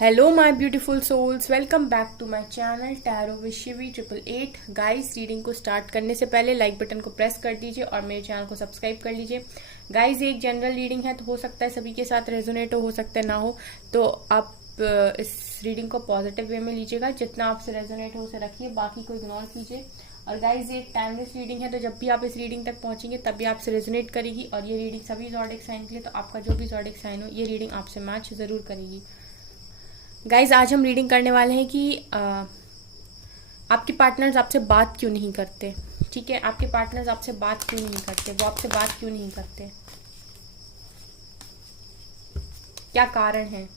Hello my beautiful souls, welcome back to my channel tarot with Shivi 888। Guys, reading को start करने से पहले like button को press कर दीजिए और मेरे चैनल को सब्सक्राइब कर लीजिए। गाइस, एक जनरल रीडिंग है तो हो सकता है सभी के साथ रेजोनेट हो सकता है ना हो, तो आप इस रीडिंग को पॉजिटिव वे में लीजिएगा। जितना आपसे रेजोनेट हो उसे रखिए, बाकी को इग्नोर कीजिए। और गाइज, ये एक टाइमलेस रीडिंग है, तो जब भी आप इस रीडिंग तक पहुंचेंगे तब भी आपसे रेजोनेट करेगी। और ये रीडिंग सभी ज़ोडिएक साइन के लिए, तो आपका जो भी ज़ोडिएक साइन हो ये रीडिंग आपसे मैच जरूर करेगी। गाइज, आज हम रीडिंग करने वाले हैं कि आपके पार्टनर्स आपसे बात क्यों नहीं करते। ठीक है, आपके पार्टनर्स आपसे बात क्यों नहीं करते, वो आपसे बात क्यों नहीं करते, क्या कारण है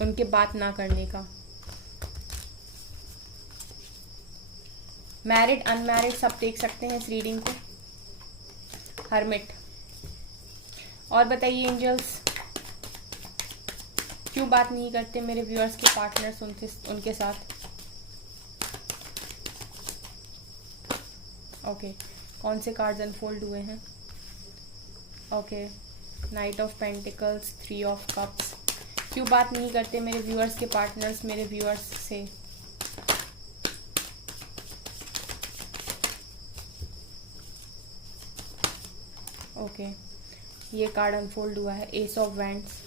उनके बात ना करने का। मैरिड अनमैरिड सब देख सकते हैं इस रीडिंग को। हर्मिट। और बताइए एंजल्स, क्यों बात नहीं करते मेरे व्यूअर्स के पार्टनर्स उनके साथ। ओके, कौन से कार्ड्स अनफोल्ड हुए हैं। Okay, night of pentacles, 3 of cups. क्यों बात नहीं करते मेरे व्यूअर्स के पार्टनर्स मेरे व्यूअर्स से। ओके, ये कार्ड अनफोल्ड हुआ है, एस ऑफ वैंड्स।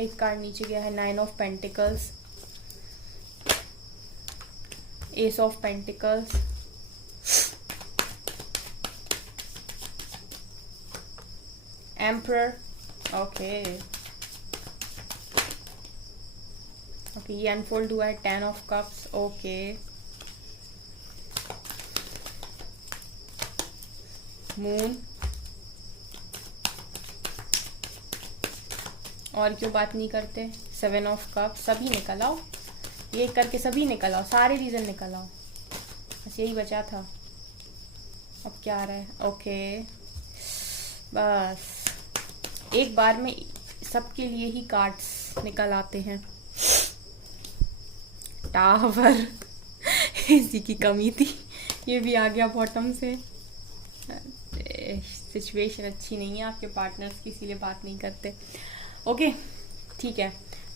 एक कार्ड नीचे गया है, 9 of pentacles, S of pentacles, emperor. Okay okay, ये अनफोल्ड हुआ है, 10 ऑफ कप्स। Okay, moon. और क्यों बात नहीं करते, 7 ऑफ कप्स। सभी निकल आओ, ये करके सभी निकल आओ, सारे रीजन निकल आओ, बस यही बचा था। अब क्या आ रहा है। ओके, बस एक बार में सबके लिए ही कार्ड्स निकल आते हैं। टावर इसी की कमी थी, ये भी आ गया बॉटम से। सिचुएशन अच्छी नहीं है आपके पार्टनर्स की, इसीलिए बात नहीं करते। ओके, ठीक है,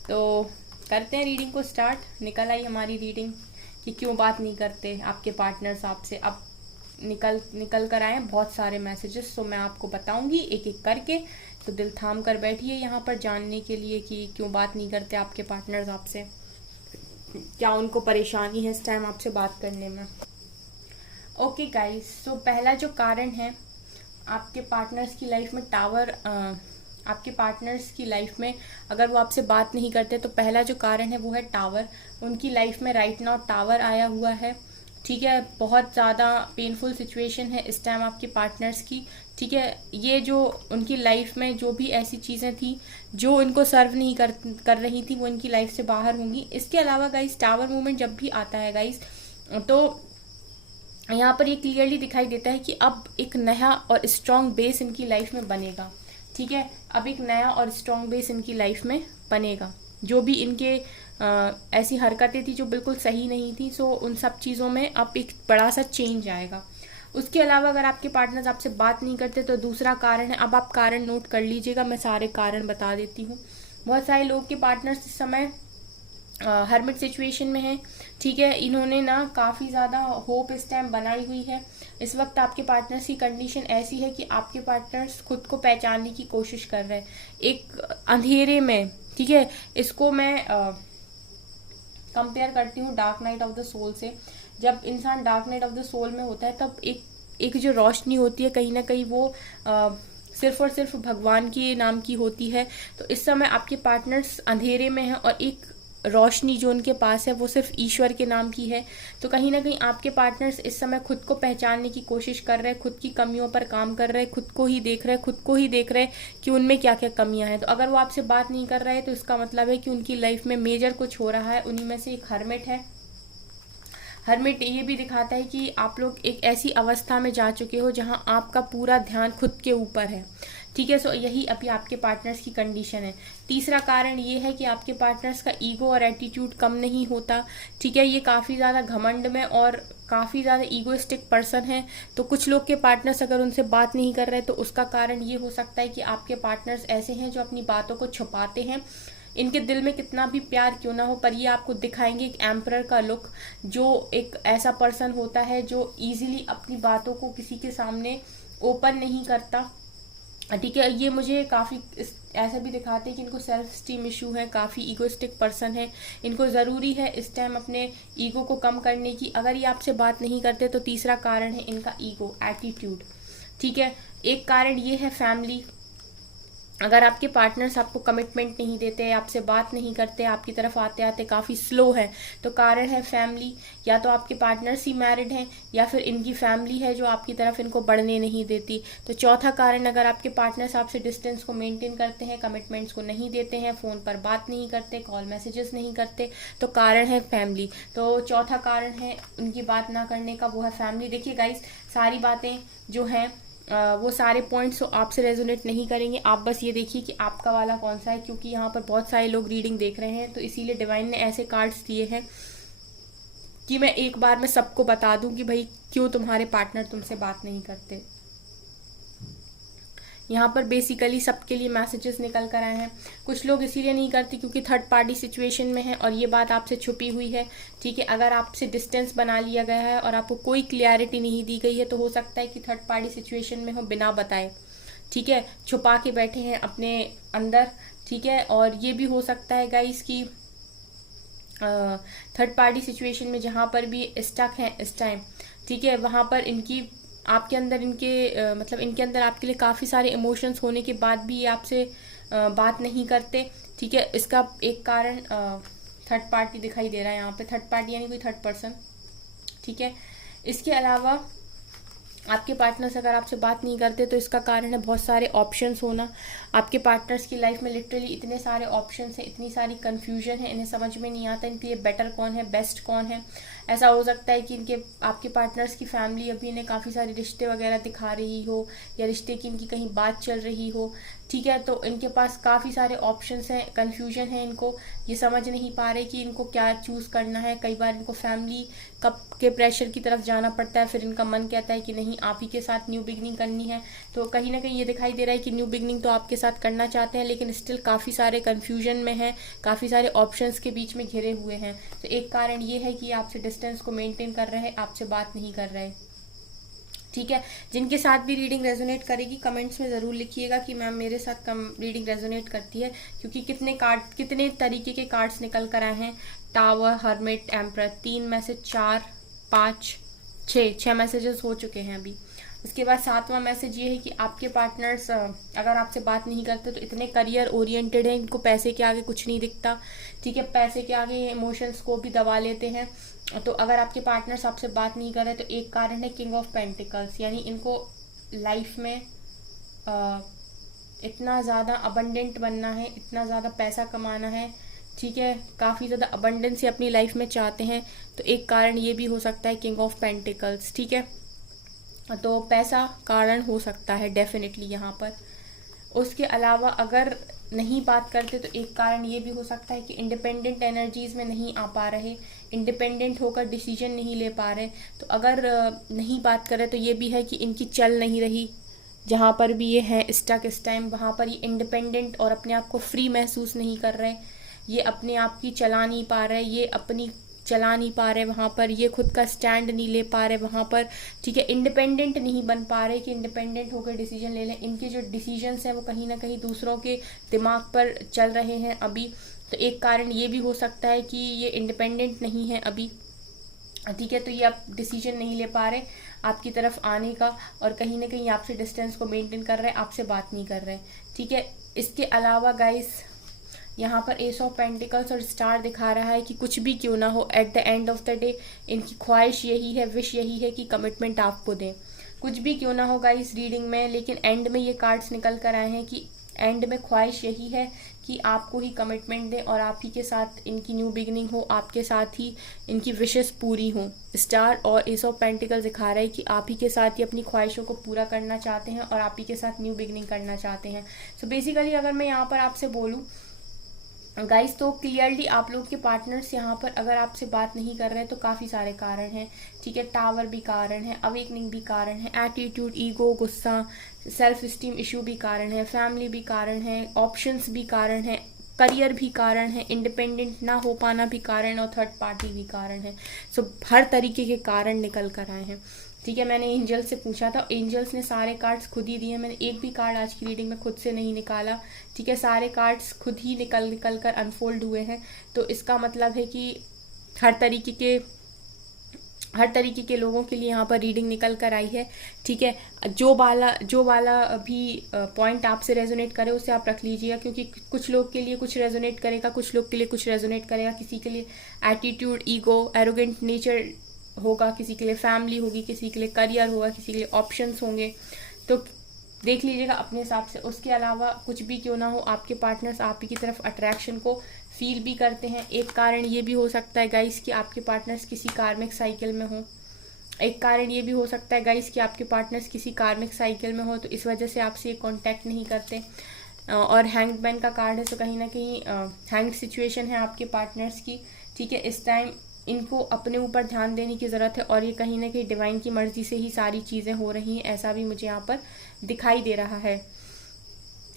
तो करते हैं रीडिंग को स्टार्ट। निकल आई हमारी रीडिंग कि क्यों बात नहीं करते आपके पार्टनर्स आपसे। अब निकल कर आए बहुत सारे मैसेजेस, तो मैं आपको बताऊंगी एक एक करके, तो दिल थाम कर बैठिए यहाँ पर जानने के लिए कि क्यों बात नहीं करते आपके पार्टनर्स आपसे, क्या उनको परेशानी है इस टाइम आपसे बात करने में। ओके गाइस, तो पहला जो कारण है आपके पार्टनर्स की लाइफ में टावर। आपके पार्टनर्स की लाइफ में अगर वो आपसे बात नहीं करते तो पहला जो कारण है वो है टावर। उनकी लाइफ में राइट नाउ टावर आया हुआ है। ठीक है, बहुत ज़्यादा पेनफुल सिचुएशन है इस टाइम आपके पार्टनर्स की। ठीक है, ये जो उनकी लाइफ में जो भी ऐसी चीज़ें थी जो इनको सर्व नहीं कर रही थी वो इनकी लाइफ से बाहर होंगी। इसके अलावा गाइस, टावर मूवमेंट जब भी आता है गाइस, तो यहाँ पर ये क्लियरली दिखाई देता है कि अब एक नया और स्ट्रॉन्ग बेस इनकी लाइफ में बनेगा। ठीक है, अब एक नया और स्ट्रॉन्ग बेस इनकी लाइफ में बनेगा। जो भी इनके ऐसी हरकतें थी जो बिल्कुल सही नहीं थी, सो उन सब चीज़ों में अब एक बड़ा सा चेंज आएगा। उसके अलावा अगर आपके पार्टनर्स आपसे बात नहीं करते तो दूसरा कारण है, अब आप कारण नोट कर लीजिएगा, मैं सारे कारण बता देती हूँ। बहुत सारे लोग के पार्टनर्स इस समय हर्मिट सिचुएशन में है। ठीक है, इन्होंने ना काफ़ी ज़्यादा होप इस टाइम बनाई हुई है। इस वक्त आपके पार्टनर्स की कंडीशन ऐसी है कि आपके पार्टनर्स खुद को पहचानने की कोशिश कर रहे हैं एक अंधेरे में। ठीक है, इसको मैं कंपेयर करती हूँ dark night of the soul से। जब इंसान dark night of the soul में होता है तब एक जो रोशनी होती है कहीं ना कहीं वो सिर्फ और सिर्फ भगवान के नाम की होती है। तो इस समय आपके पार्टनर्स अंधेरे में हैं और एक रोशनी जो उनके पास है वो सिर्फ ईश्वर के नाम की है। तो कहीं ना कहीं आपके पार्टनर्स इस समय खुद को पहचानने की कोशिश कर रहे हैं, खुद की कमियों पर काम कर रहे हैं, खुद को ही देख रहे हैं कि उनमें क्या क्या कमियां हैं। तो अगर वो आपसे बात नहीं कर रहे हैं तो इसका मतलब है कि उनकी लाइफ में मेजर कुछ हो रहा है। उन्हीं में से एक हर्मिट है। हर्मिट ये भी दिखाता है कि आप लोग एक ऐसी अवस्था में जा चुके हो जहां आपका पूरा ध्यान खुद के ऊपर है। ठीक है। सो यही अभी आपके पार्टनर्स की कंडीशन है। तीसरा कारण ये है कि आपके पार्टनर्स का ईगो और एटीट्यूड कम नहीं होता, ठीक है। ये काफ़ी ज़्यादा घमंड में और काफ़ी ज़्यादा ईगोइस्टिक पर्सन है। तो कुछ लोग के पार्टनर्स अगर उनसे बात नहीं कर रहे तो उसका कारण ये हो सकता है कि आपके पार्टनर्स ऐसे हैं जो अपनी बातों को छुपाते हैं। इनके दिल में कितना भी प्यार क्यों ना हो, पर ये आपको दिखाएंगे एक एम्परर का लुक, जो एक ऐसा पर्सन होता है जो इजीली अपनी बातों को किसी के सामने ओपन नहीं करता, ठीक है। ये मुझे काफ़ी ऐसा भी दिखाते हैं कि इनको सेल्फ स्टीम इशू है, काफ़ी ईगोइस्टिक पर्सन है। इनको ज़रूरी है इस टाइम अपने ईगो को कम करने की। अगर ये आपसे बात नहीं करते तो तीसरा कारण है इनका ईगो, एटीट्यूड, ठीक है। एक कारण ये है फैमिली। अगर आपके पार्टनर्स आपको कमिटमेंट नहीं देते, आपसे बात नहीं करते, आपकी तरफ आते आते काफ़ी स्लो है, तो कारण है फैमिली। या तो आपके पार्टनर्स ही मैरिड हैं या फिर इनकी फैमिली है जो आपकी तरफ इनको बढ़ने नहीं देती। तो चौथा कारण, अगर आपके पार्टनर्स आपसे डिस्टेंस को मेंटेन करते हैं, कमिटमेंट्स को नहीं देते हैं, फ़ोन पर बात नहीं करते, कॉल मैसेजेस नहीं करते, तो कारण है फैमिली। तो चौथा कारण है उनकी बात ना करने का, वो है फैमिली। देखिए गाइस, सारी बातें जो हैं वो सारे पॉइंट्स आपसे रेजोनेट नहीं करेंगे। आप बस ये देखिए कि आपका वाला कौन सा है, क्योंकि यहाँ पर बहुत सारे लोग रीडिंग देख रहे हैं, तो इसीलिए डिवाइन ने ऐसे कार्ड्स दिए हैं कि मैं एक बार में सबको बता दूं कि भाई क्यों तुम्हारे पार्टनर तुमसे बात नहीं करते। यहाँ पर बेसिकली सबके लिए मैसेजेस निकल कर आए हैं। कुछ लोग इसीलिए नहीं करते क्योंकि थर्ड पार्टी सिचुएशन में है और ये बात आपसे छुपी हुई है, ठीक है। अगर आपसे डिस्टेंस बना लिया गया है और आपको कोई क्लियरिटी नहीं दी गई है तो हो सकता है कि थर्ड पार्टी सिचुएशन में हो बिना बताए, ठीक है, छुपा के बैठे हैं अपने अंदर, ठीक है। और ये भी हो सकता है गाइस कि थर्ड पार्टी सिचुएशन में जहाँ पर भी स्टक हैं इस टाइम, ठीक है, वहाँ पर इनकी आपके अंदर इनके मतलब इनके अंदर आपके लिए काफ़ी सारे इमोशंस होने के बाद भी ये आपसे बात नहीं करते, ठीक है। इसका एक कारण थर्ड पार्टी दिखाई दे रहा है यहाँ पे, थर्ड पार्टी यानी कोई थर्ड पर्सन, ठीक है। इसके अलावा आपके पार्टनर्स अगर आपसे बात नहीं करते तो इसका कारण है बहुत सारे ऑप्शंस होना। आपके पार्टनर्स की लाइफ में लिटरली इतने सारे ऑप्शंस हैं, इतनी सारी कन्फ्यूजन है, इन्हें समझ में नहीं आता इनके लिए बेटर कौन है, बेस्ट कौन है। ऐसा हो सकता है कि इनके आपके पार्टनर्स की फैमिली अभी इन्हें काफ़ी सारे रिश्ते वगैरह दिखा रही हो या रिश्ते की इनकी कहीं बात चल रही हो, ठीक है। तो इनके पास काफ़ी सारे ऑप्शंस हैं, कन्फ्यूजन है, इनको ये समझ नहीं पा रहे कि इनको क्या चूज़ करना है। कई बार इनको फैमिली के प्रेशर की तरफ जाना पड़ता है, फिर इनका मन कहता है कि नहीं आप ही के साथ न्यू बिगनिंग करनी है। तो कहीं ना कहीं ये दिखाई दे रहा है कि न्यू बिगनिंग तो आपके साथ करना चाहते हैं, लेकिन स्टिल काफ़ी सारे कन्फ्यूजन में हैं, काफ़ी सारे ऑप्शंस के बीच में घिरे हुए हैं। तो एक कारण ये है कि आपसे डिस्टेंस को मेंटेन कर रहे हैं, आपसे बात नहीं कर रहे, ठीक है। जिनके साथ भी रीडिंग रेजोनेट करेगी कमेंट्स में ज़रूर लिखिएगा कि मैम मेरे साथ रीडिंग रेजोनेट करती है, क्योंकि कितने तरीके के कार्ड्स निकल कर आए हैं। टावर, हर्मिट, एम्परर, 3 में से 4, 5, 6 मैसेजेस हो चुके हैं अभी। उसके बाद 7वां मैसेज ये है कि आपके पार्टनर्स अगर आपसे बात नहीं करते तो इतने करियर ओरिएंटेड हैं, इनको पैसे के आगे कुछ नहीं दिखता, ठीक है। पैसे के आगे इमोशंस को भी दबा लेते हैं। तो अगर आपके पार्टनर्स आपसे बात नहीं कर रहे तो एक कारण है किंग ऑफ पेंटिकल्स, यानी इनको लाइफ में इतना ज़्यादा अबंडेंट बनना है, इतना ज़्यादा पैसा कमाना है, ठीक है, काफ़ी ज़्यादा अबंडेंस अपनी लाइफ में चाहते हैं। तो एक कारण ये भी हो सकता है किंग ऑफ पेंटिकल्स, ठीक है। तो पैसा कारण हो सकता है डेफिनेटली यहाँ पर। उसके अलावा अगर नहीं बात करते तो एक कारण ये भी हो सकता है कि इंडिपेंडेंट एनर्जीज में नहीं आ पा रहे, इंडिपेंडेंट होकर डिसीजन नहीं ले पा रहे। तो अगर नहीं बात कर रहे तो ये भी है कि इनकी चल नहीं रही, जहाँ पर भी ये हैं स्टक इस टाइम, वहाँ पर ये इंडिपेंडेंट और अपने आप को फ्री महसूस नहीं कर रहे, ये अपने आप की चला नहीं पा रहे, ये अपनी चला नहीं पा रहे, वहाँ पर ये खुद का स्टैंड नहीं ले पा रहे वहाँ पर, ठीक है। इंडिपेंडेंट नहीं बन पा रहे कि इंडिपेंडेंट होकर डिसीजन ले लें। इनके जो डिसीजंस हैं वो कहीं ना कहीं दूसरों के दिमाग पर चल रहे हैं अभी। तो एक कारण ये भी हो सकता है कि ये इंडिपेंडेंट नहीं है अभी, ठीक है। तो ये आप डिसीजन नहीं ले पा रहे आपकी तरफ आने का, और कहीं ना कहीं आपसे डिस्टेंस को मेंटेन कर रहे हैं, आपसे बात नहीं कर रहे, ठीक है। इसके अलावा गाइस यहाँ पर एस ऑफ पेंटिकल्स और स्टार दिखा रहा है कि कुछ भी क्यों ना हो, at the end of the day इनकी ख्वाहिश यही है, विश यही है कि कमिटमेंट आपको दें। कुछ भी क्यों ना होगा इस रीडिंग में, लेकिन एंड में ये कार्ड्स निकल कर आए हैं कि एंड में ख्वाहिश यही है कि आपको ही कमिटमेंट दें और आप ही के साथ इनकी न्यू बिगनिंग हो, आपके साथ ही इनकी विशेस पूरी हो। स्टार और एस ऑफ पेंटिकल दिखा रहा है कि आप ही के साथ ही अपनी ख्वाहिशों को पूरा करना चाहते हैं और आप ही के साथ न्यू बिगनिंग करना चाहते हैं। सो बेसिकली अगर मैं यहाँ पर आपसे बोलूँ गाइस, तो क्लियरली आप लोग के पार्टनर्स यहाँ पर अगर आपसे बात नहीं कर रहे हैं तो काफ़ी सारे कारण हैं, ठीक है। टावर भी कारण है, अवेकनिंग भी कारण है, एटीट्यूड, ईगो, गुस्सा, सेल्फ स्टीम इशू भी कारण है, फैमिली भी कारण है, ऑप्शंस भी कारण है, करियर भी कारण है, इंडिपेंडेंट ना हो पाना भी कारण और थर्ड पार्टी भी कारण है। सो हर तरीके के कारण निकल कर आए हैं, ठीक है। मैंने एंजल्स से पूछा था, एंजल्स ने सारे कार्ड्स खुद ही दिए, मैंने एक भी कार्ड आज की रीडिंग में खुद से नहीं निकाला, ठीक है। सारे कार्ड्स खुद ही निकल कर अनफोल्ड हुए हैं। तो इसका मतलब है कि हर तरीके के लोगों के लिए यहाँ पर रीडिंग निकल कर आई है, ठीक है। जो वाला भी पॉइंट आपसे रेजोनेट करे उसे आप रख लीजिएगा, क्योंकि कुछ लोग के लिए कुछ रेजोनेट करेगा, कुछ लोग के लिए कुछ रेजोनेट करेगा। किसी के लिए एटीट्यूड, ईगो, एरोगेंट नेचर होगा, किसी के लिए फैमिली होगी, किसी के लिए करियर होगा, किसी के लिए ऑप्शंस होंगे। तो देख लीजिएगा अपने हिसाब से। उसके अलावा कुछ भी क्यों ना हो, आपके पार्टनर्स आप ही की तरफ अट्रैक्शन को फील भी करते हैं। एक कारण ये भी हो सकता है गाइस कि आपके पार्टनर्स किसी कार्मिक साइकिल में हो। एक कारण ये भी हो सकता है गाइस कि आपके पार्टनर्स किसी कार्मिक साइकिल में हो, तो इस वजह से आपसे ये कॉन्टैक्ट नहीं करते। और हैंग्ड मैन का कार्ड है, तो कहीं ना कहीं हैंग्ड सिचुएशन है आपके पार्टनर्स की, ठीक है। इस टाइम इनको अपने ऊपर ध्यान देने की ज़रूरत है और ये कहीं ना कहीं डिवाइन की मर्जी से ही सारी चीज़ें हो रही हैं, ऐसा भी मुझे यहाँ पर दिखाई दे रहा है।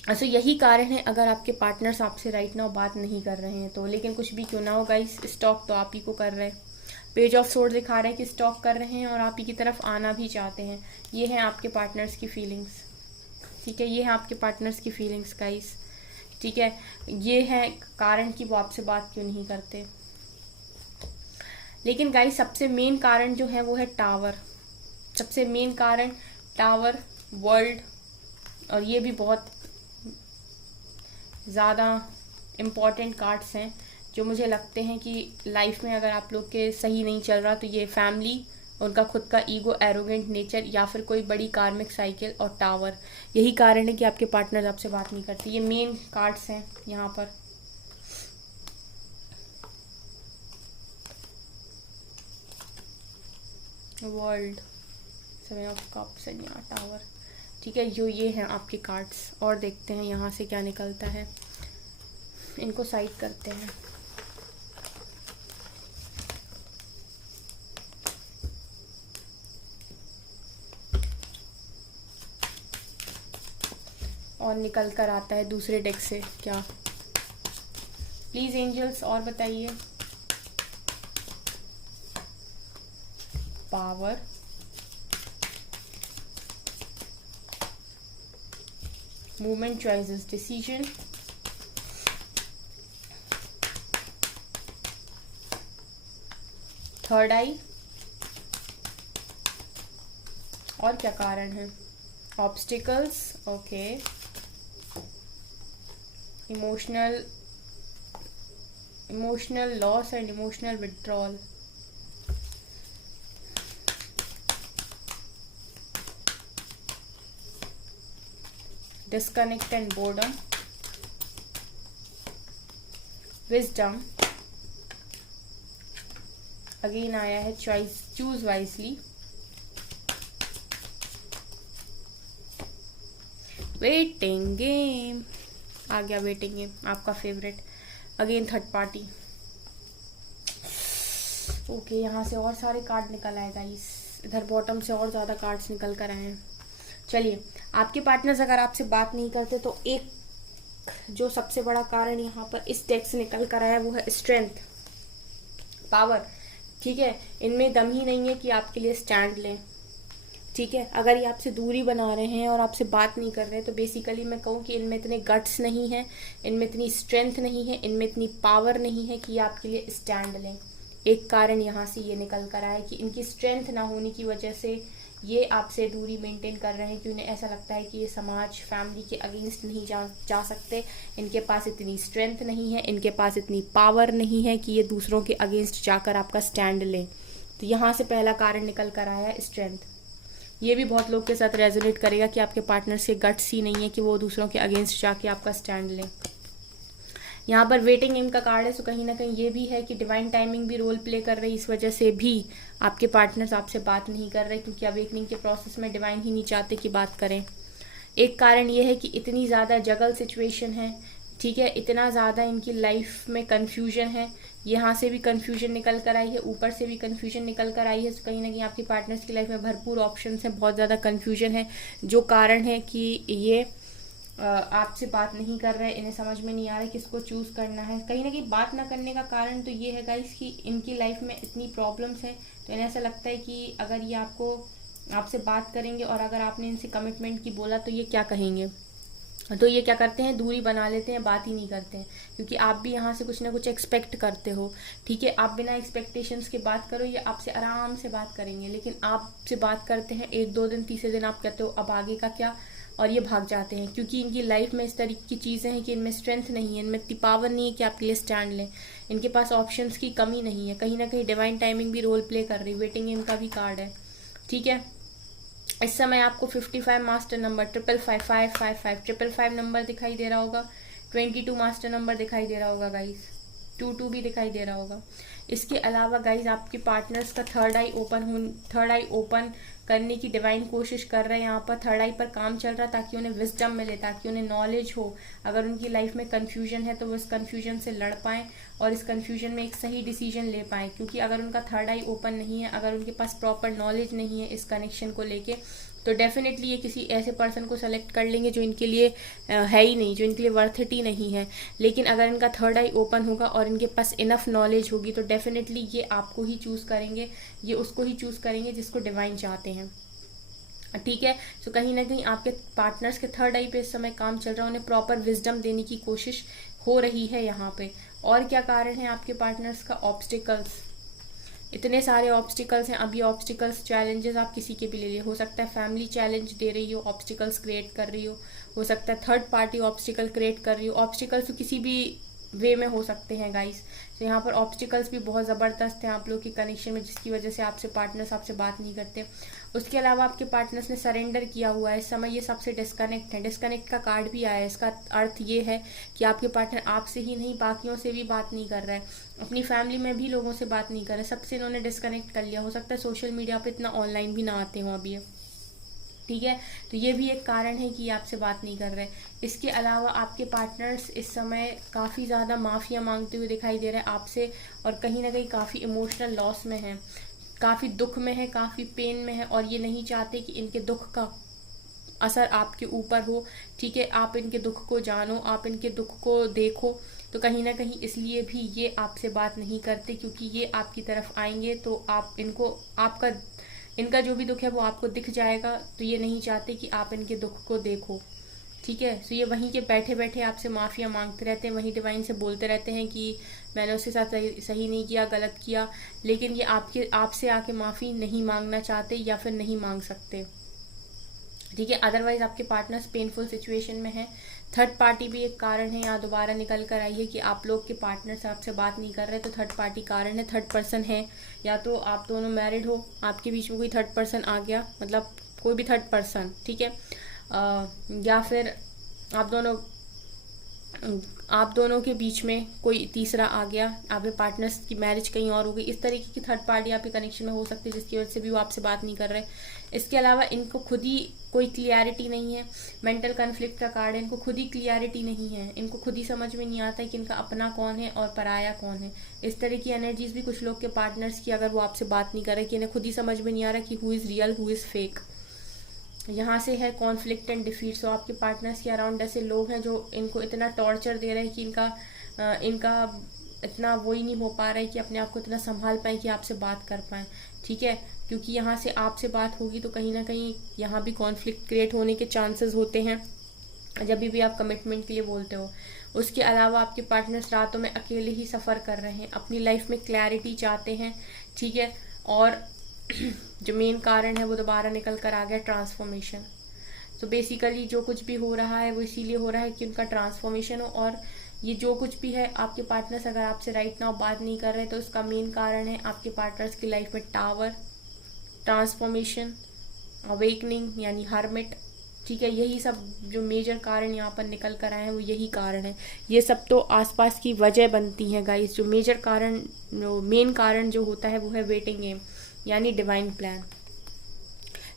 अच्छा, यही कारण है अगर आपके पार्टनर्स आपसे राइट नाउ बात नहीं कर रहे हैं तो। लेकिन कुछ भी क्यों ना हो गाइस, स्टॉक तो आप ही को कर रहे हैं। पेज ऑफ सोर्ड दिखा रहे हैं कि स्टॉक कर रहे हैं और आप ही की तरफ आना भी चाहते हैं। ये है आपके पार्टनर्स की फीलिंग्स, ठीक है। ये है आपके पार्टनर्स की फीलिंग्स गाइस, ठीक है। ये है कारण कि वो आपसे बात क्यों नहीं करते। लेकिन गाइस सबसे मेन कारण जो है वो है टावर। सबसे मेन कारण टावर, वर्ल्ड, और ये भी बहुत ज़्यादा इम्पॉर्टेंट कार्ड्स हैं जो मुझे लगते हैं कि लाइफ में अगर आप लोग के सही नहीं चल रहा तो ये फैमिली, उनका खुद का ईगो, एरोगेंट नेचर, या फिर कोई बड़ी कार्मिक साइकिल और टावर, यही कारण है कि आपके पार्टनर आपसे बात नहीं करते। ये मेन कार्ड्स हैं यहाँ पर। World, seven of cups and यहाँ टावर, ठीक है। ये हैं आपके कार्ड्स। और देखते हैं यहाँ से क्या निकलता है। इनको साइड करते हैं। और निकल कर आता है दूसरे डेक से क्या, प्लीज एंजल्स और बताइए। Power, movement, choices, decision, third eye, और क्या कारण है, obstacles, okay, emotional loss and emotional withdrawal, disconnect and boredom, wisdom, again आया है चूज वाइजली, वेटिंग गेम आ गया, वेटिंग गेम आपका favourite, again third party. Okay, यहाँ से और सारे कार्ड निकल आए गाइस, इधर बॉटम से और ज्यादा कार्ड्स निकल कर आए हैं। चलिए, आपके पार्टनर्स अगर आपसे बात नहीं करते तो एक जो सबसे बड़ा कारण यहाँ पर इस डेक से निकल कर आया वो है स्ट्रेंथ, पावर, ठीक है। इनमें दम ही नहीं है कि आपके लिए स्टैंड लें, ठीक है। अगर ये आपसे दूरी बना रहे हैं और आपसे बात नहीं कर रहे तो बेसिकली मैं कहूँ कि इनमें इतने गट्स नहीं है, इनमें इतनी स्ट्रेंथ नहीं है, इनमें इतनी पावर नहीं है कि ये आपके लिए स्टैंड लें। एक कारण यहाँ से ये निकल कर आया कि इनकी स्ट्रेंथ ना होने की वजह से ये आपसे दूरी मेंटेन कर रहे हैं कि उन्हें ऐसा लगता है कि ये समाज, फैमिली के अगेंस्ट नहीं जा सकते। इनके पास इतनी स्ट्रेंथ नहीं है, इनके पास इतनी पावर नहीं है कि ये दूसरों के अगेंस्ट जाकर आपका स्टैंड लें। तो यहाँ से पहला कारण निकल कर आया है स्ट्रेंथ। ये भी बहुत लोग के साथ रेजोनेट करेगा कि आपके पार्टनर्स के गट्स ही नहीं है कि वो दूसरों के अगेंस्ट जाके आपका स्टैंड लें। यहाँ पर वेटिंग एम का कार्ड है, तो कहीं ना कहीं ये भी है कि डिवाइन टाइमिंग भी रोल प्ले कर रही है। इस वजह से भी आपके पार्टनर्स आपसे बात नहीं कर रहे, क्योंकि अवेकनिंग के प्रोसेस में डिवाइन ही नहीं चाहते कि बात करें। एक कारण ये है कि इतनी ज़्यादा जगल सिचुएशन है, ठीक है, इतना ज़्यादा इनकी लाइफ में कन्फ्यूजन है। यहाँ से भी कन्फ्यूजन निकल कर आई है, ऊपर से भी कन्फ्यूजन निकल कर आई है। तो कहीं ना कहीं आपके पार्टनर्स की लाइफ में भरपूर ऑप्शंस हैं, बहुत ज़्यादा कन्फ्यूजन है, जो कारण है कि ये आपसे बात नहीं कर रहे। इन्हें समझ में नहीं आ रहा है किसको चूज करना है। कहीं ना कहीं बात ना करने का कारण तो ये है गाइस कि इनकी लाइफ में इतनी प्रॉब्लम्स हैं, तो इन्हें ऐसा लगता है कि अगर ये आपसे बात करेंगे और अगर आपने इनसे कमिटमेंट की बोला तो ये क्या कहेंगे, तो ये क्या करते हैं, दूरी बना लेते हैं, बात ही नहीं करते हैं। क्योंकि आप भी यहाँ से कुछ ना कुछ एक्सपेक्ट करते हो, ठीक है। आप बिना एक्सपेक्टेशंस के बात करो, ये आपसे आराम से बात करेंगे, लेकिन आपसे बात करते हैं 1-2 दिन, तीसरे दिन आप कहते हो अब आगे का क्या, और ये भाग जाते हैं। क्योंकि इनकी लाइफ में इस तरीके की चीज़ें हैं कि इनमें स्ट्रेंथ नहीं है, इनमें इतनी पावर नहीं है कि आपके लिए स्टैंड लें। इनके पास ऑप्शंस की कमी नहीं है। कहीं ना कहीं डिवाइन टाइमिंग भी रोल प्ले कर रही, वेटिंग इनका भी कार्ड है, ठीक है। इस समय आपको 55 मास्टर नंबर, 55555 555 नंबर दिखाई दे रहा होगा, 22 मास्टर नंबर दिखाई दे रहा होगा गाइस, 22 भी दिखाई दे रहा होगा। इसके अलावा गाइस आपके पार्टनर्स का थर्ड आई ओपन करने की डिवाइन कोशिश कर रहे हैं। यहाँ पर थर्ड आई पर काम चल रहा है ताकि उन्हें विजडम मिले, ताकि उन्हें नॉलेज हो। अगर उनकी लाइफ में कन्फ्यूजन है तो वो इस कन्फ्यूजन से लड़ पाएं और इस कन्फ्यूजन में एक सही डिसीजन ले पाएं। क्योंकि अगर उनका थर्ड आई ओपन नहीं है, अगर उनके पास प्रॉपर नॉलेज नहीं है इस कनेक्शन को लेके, तो डेफिनेटली ये किसी ऐसे पर्सन को सेलेक्ट कर लेंगे जो इनके लिए है ही नहीं, जो इनके लिए वर्थ इट ही नहीं है। लेकिन अगर इनका थर्ड आई ओपन होगा और इनके पास इनफ नॉलेज होगी तो डेफिनेटली ये आपको ही चूज करेंगे, ये उसको ही चूज करेंगे जिसको डिवाइन चाहते हैं, ठीक है। तो कहीं ना कहीं आपके पार्टनर्स के थर्ड आई पे इस समय काम चल रहा है, उन्हें प्रॉपर विजडम देने की कोशिश हो रही है यहाँ पे। और क्या कारण है आपके पार्टनर्स का, ऑब्स्टिकल्स, इतने सारे ऑब्स्टिकल्स हैं। अब ये ऑब्स्टिकल्स चैलेंजेस आप किसी के भी ले लिए, हो सकता है फैमिली चैलेंज दे रही हो, ऑब्स्टिकल्स क्रिएट कर रही हो सकता है थर्ड पार्टी ऑब्स्टिकल क्रिएट कर रही हो। ऑब्स्टिकल्स तो किसी भी वे में हो सकते हैं गाइस। तो यहाँ पर ऑब्स्टिकल्स भी बहुत ज़बरदस्त हैं आप लोग के कनेक्शन में, जिसकी वजह से आपसे पार्टनर्स आपसे बात नहीं करते। उसके अलावा आपके पार्टनर्स ने सरेंडर किया हुआ है, इस समय ये सबसे डिस्कनेक्ट है। डिस्कनेक्ट का कार्ड भी आया है, इसका अर्थ ये है कि आपके पार्टनर आपसे ही नहीं बाकियों से भी बात नहीं कर रहा है, अपनी फैमिली में भी लोगों से बात नहीं कर रहे, सबसे इन्होंने डिस्कनेक्ट कर लिया। हो सकता है सोशल मीडिया पर इतना ऑनलाइन भी ना आते हो अभी, ठीक है। तो ये भी एक कारण है कि आपसे बात नहीं कर रहे। इसके अलावा आपके पार्टनर्स इस समय काफ़ी ज़्यादा माफ़िया मांगते हुए दिखाई दे रहे हैं आपसे, और कहीं ना कहीं काफ़ी इमोशनल लॉस में है, काफ़ी दुख में है, काफ़ी पेन में है, और ये नहीं चाहते कि इनके दुख का असर आपके ऊपर हो, ठीक है। आप इनके दुख को जानो, आप इनके दुख को देखो। तो कहीं ना कहीं इसलिए भी ये आपसे बात नहीं करते, क्योंकि ये आपकी तरफ आएंगे तो आप इनका जो भी दुख है वो आपको दिख जाएगा। तो ये नहीं चाहते कि आप इनके दुख को देखो, ठीक है। तो ये वहीं के बैठे बैठे आपसे माफिया मांगते रहते हैं, वहीं डिवाइन से बोलते रहते हैं कि मैंने उसके साथ सही नहीं किया, गलत किया, लेकिन ये आपसे आके माफी नहीं मांगना चाहते या फिर नहीं मांग सकते, ठीक है। अदरवाइज आपके पार्टनर्स पेनफुल सिचुएशन में है। थर्ड पार्टी भी एक कारण है, यहाँ दोबारा निकल कर आई है कि आप लोग के पार्टनर्स आपसे बात नहीं कर रहे, तो थर्ड पार्टी कारण है। थर्ड पर्सन है, या तो आप दोनों मैरिड हो, आपके बीच में कोई थर्ड पर्सन आ गया, मतलब कोई भी थर्ड पर्सन, ठीक है, या फिर आप दोनों के बीच में कोई तीसरा आ गया, आपके पार्टनर्स की मैरिज कहीं और हो गई, इस तरीके की थर्ड पार्टी आपके कनेक्शन में हो सकती है, जिसकी वजह से भी वो आपसे बात नहीं कर रहे। इसके अलावा इनको खुद ही कोई क्लियरिटी नहीं है, मेंटल कन्फ्लिक्ट का कार्ड है, इनको खुद ही क्लियरिटी नहीं है, इनको खुद ही समझ में नहीं आता है कि इनका अपना कौन है और पराया कौन है। इस तरह की एनर्जीज भी कुछ लोग के पार्टनर्स की, अगर वो आपसे बात नहीं कर रहे, कि इन्हें खुद ही समझ में नहीं आ रहा कि who is real who is fake. यहाँ से है कॉन्फ्लिक्ट एंड डिफीट। सो आपके पार्टनर्स के अराउंड ऐसे लोग हैं जो इनको इतना टॉर्चर दे रहे हैं कि इनका इतना वो ही नहीं हो पा रहा है कि अपने आप को इतना संभाल पाए कि आपसे बात कर पाए, ठीक है। क्योंकि यहाँ से आपसे बात होगी तो कहीं ना कहीं यहाँ भी कॉन्फ्लिक्ट क्रिएट होने के चांसेस होते हैं जब भी आप कमिटमेंट के लिए बोलते हो। उसके अलावा आपके पार्टनर्स रातों में अकेले ही सफ़र कर रहे हैं, अपनी लाइफ में क्लैरिटी चाहते हैं, ठीक है। और जो मेन कारण है वो दोबारा निकल कर आ गया, ट्रांसफॉर्मेशन। तो बेसिकली जो कुछ भी हो रहा है वो इसीलिए हो रहा है कि उनका ट्रांसफॉर्मेशन हो। और ये जो कुछ भी है, आपके पार्टनर्स अगर आपसे राइट नाउ बात नहीं कर रहे तो उसका मेन कारण है आपके पार्टनर्स की लाइफ में टावर, ट्रांसफॉर्मेशन, अवेकनिंग यानी हर्मिट, ठीक है, यही सब जो मेजर कारण यहाँ पर निकल कर आए हैं वो यही कारण है। ये सब तो आसपास की वजह बनती हैं गाइस। जो मेजर कारण, जो मेन कारण जो होता है वो है वेटिंग गेम यानी divine plan.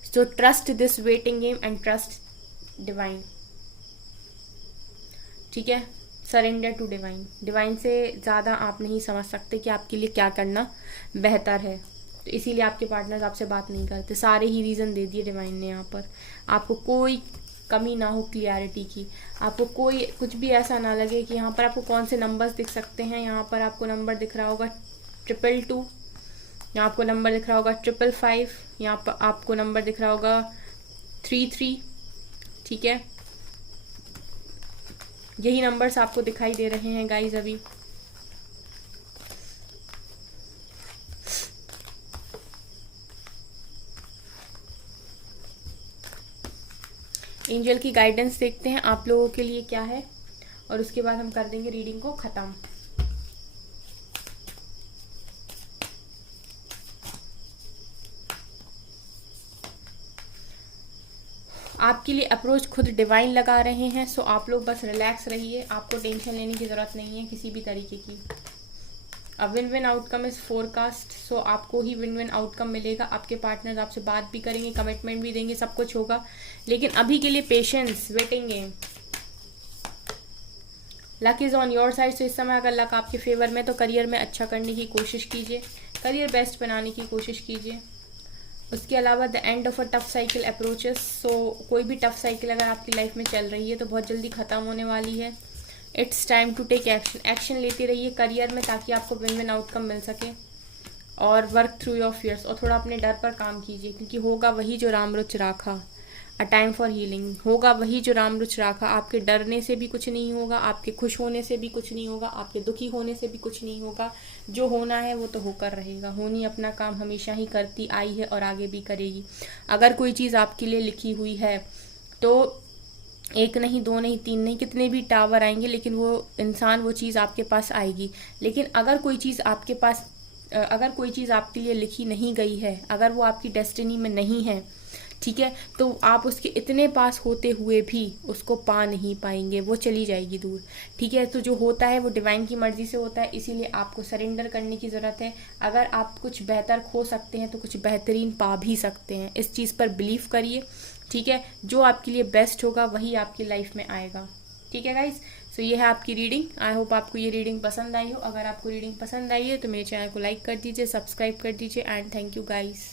So trust this waiting game and trust divine. ठीक है, सरेंडर टू डिवाइन। डिवाइन से ज़्यादा आप नहीं समझ सकते कि आपके लिए क्या करना बेहतर है। तो इसीलिए आपके पार्टनर्स आपसे बात नहीं करते। सारे ही रीज़न दे दिए डिवाइन ने यहाँ पर। आपको कोई कमी ना हो क्लियरिटी की, आपको कोई कुछ भी ऐसा ना लगे कि यहाँ पर आपको कौन से नंबर्स दिख सकते हैं। यहाँ पर आपको नंबर दिख रहा होगा 222, यहाँ आपको नंबर दिख रहा होगा 555, यहाँ पर आपको नंबर दिख रहा होगा 33। ठीक है, यही नंबर्स आपको दिखाई दे रहे हैं गाइज अभी। एंजल की गाइडेंस देखते हैं आप लोगों के लिए क्या है, और उसके बाद हम कर देंगे रीडिंग को खत्म। आपके लिए अप्रोच खुद डिवाइन लगा रहे हैं। सो आप लोग बस रिलैक्स रहिए, आपको टेंशन लेने की ज़रूरत नहीं है किसी भी तरीके की। अब win win outcome is forecast. So आपको ही विन विन आउटकम मिलेगा। आपके पार्टनर्स आपसे बात भी करेंगे, कमिटमेंट भी देंगे, सब कुछ होगा। लेकिन अभी के लिए patience, waiting game. Luck is on your side. So इस समय अगर लक आपके फेवर में तो करियर में अच्छा करने की कोशिश कीजिए, करियर बेस्ट बनाने की कोशिश कीजिए। उसके अलावा the end of a tough cycle approaches. So कोई भी टफ साइकिल अगर आपकी लाइफ में चल रही है तो बहुत जल्दी ख़त्म होने वाली है। It's time to take action. Action लेते रहिए करियर में ताकि आपको विन विन आउटकम मिल सके। और वर्क थ्रू योर फियर्स, और थोड़ा अपने डर पर काम कीजिए, क्योंकि होगा वही जो राम रुच राखा। A time for healing. होगा वही जो राम रुच राखा। आपके डरने से भी कुछ नहीं होगा, आपके खुश होने से भी कुछ नहीं होगा, आपके दुखी होने से भी कुछ नहीं होगा। जो होना है वो तो होकर रहेगा। होनी अपना काम हमेशा ही करती आई है और आगे भी करेगी। अगर कोई चीज़ आपके लिए लिखी हुई है तो एक नहीं, दो नहीं, तीन नहीं, कितने भी टावर आएंगे लेकिन वो इंसान, वो चीज़ आपके पास आएगी। लेकिन अगर कोई चीज़ आपके पास, अगर कोई चीज़ आपके लिए लिखी नहीं गई है, अगर वो आपकी डेस्टिनी में नहीं है, ठीक है, तो आप उसके इतने पास होते हुए भी उसको पा नहीं पाएंगे, वो चली जाएगी दूर। ठीक है, तो जो होता है वो डिवाइन की मर्जी से होता है, इसीलिए आपको सरेंडर करने की ज़रूरत है। अगर आप कुछ बेहतर खो सकते हैं तो कुछ बेहतरीन पा भी सकते हैं। इस चीज़ पर बिलीव करिए। ठीक है, जो आपके लिए बेस्ट होगा वही आपकी लाइफ में आएगा। ठीक है गाइज, सो ये है आपकी रीडिंग। आई होप आपको ये रीडिंग पसंद आई हो। अगर आपको रीडिंग पसंद आई है तो मेरे चैनल को लाइक कर दीजिए, सब्सक्राइब कर दीजिए, एंड थैंक यू गाइज।